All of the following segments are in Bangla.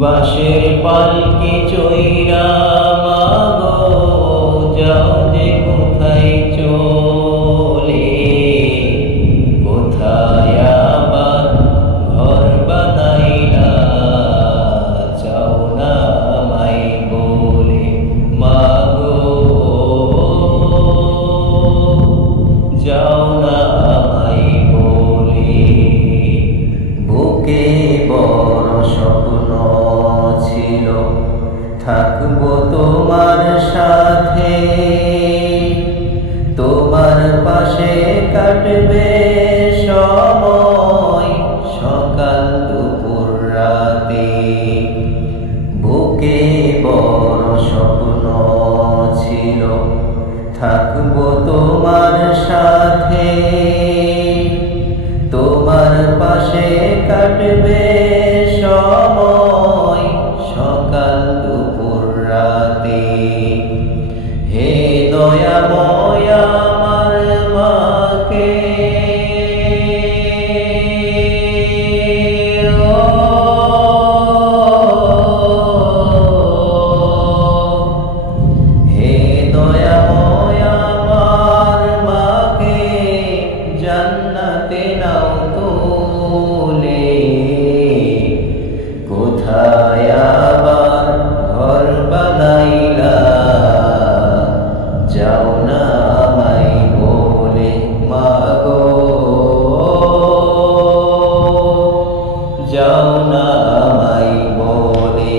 বাঁশের পালকি চইরা মাগো যাও যে কোথায় চলে, কোথায় আবার ঘর বানাইলা যাও না আমায় বলে। মাগো যাও না আমায় বলে। বুকে বড় স্বপ্ন ছিল থাকবো তোমার সাথে, তোমার পাশে কাটবে সময় সকাল দুপুর রাতে। বুকে বড় স্বপ্ন ছিল থাকবো তোমার সাথে, তোমার পাশে কাটবে সময় সকাল দুপুর রাতে। হে দয়াময় আমার মাকে হে দয়াময় আমার মাকে জান্নাতে নাও তোলে, কোথায় আবার ঘর বানাইলা যাও না আমায় বলে। মাগো যাও না আমায় বলে।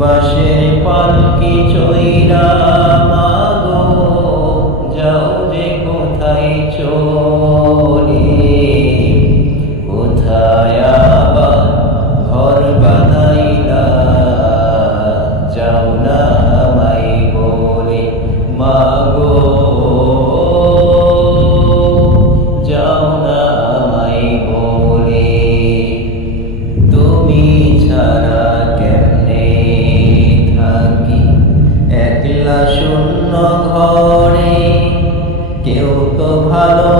বাঁশের পালকি চইরা মাগো যাও যে কোথায় চলে, কোথায় আবার ঘর বানাইলা যাও না আমায় বলে। মাগো যাও না আমায় বলে। তুমি ছাড়া কেমনে থাকি একলা শূন্য ঘরে, কেউ তো ভালো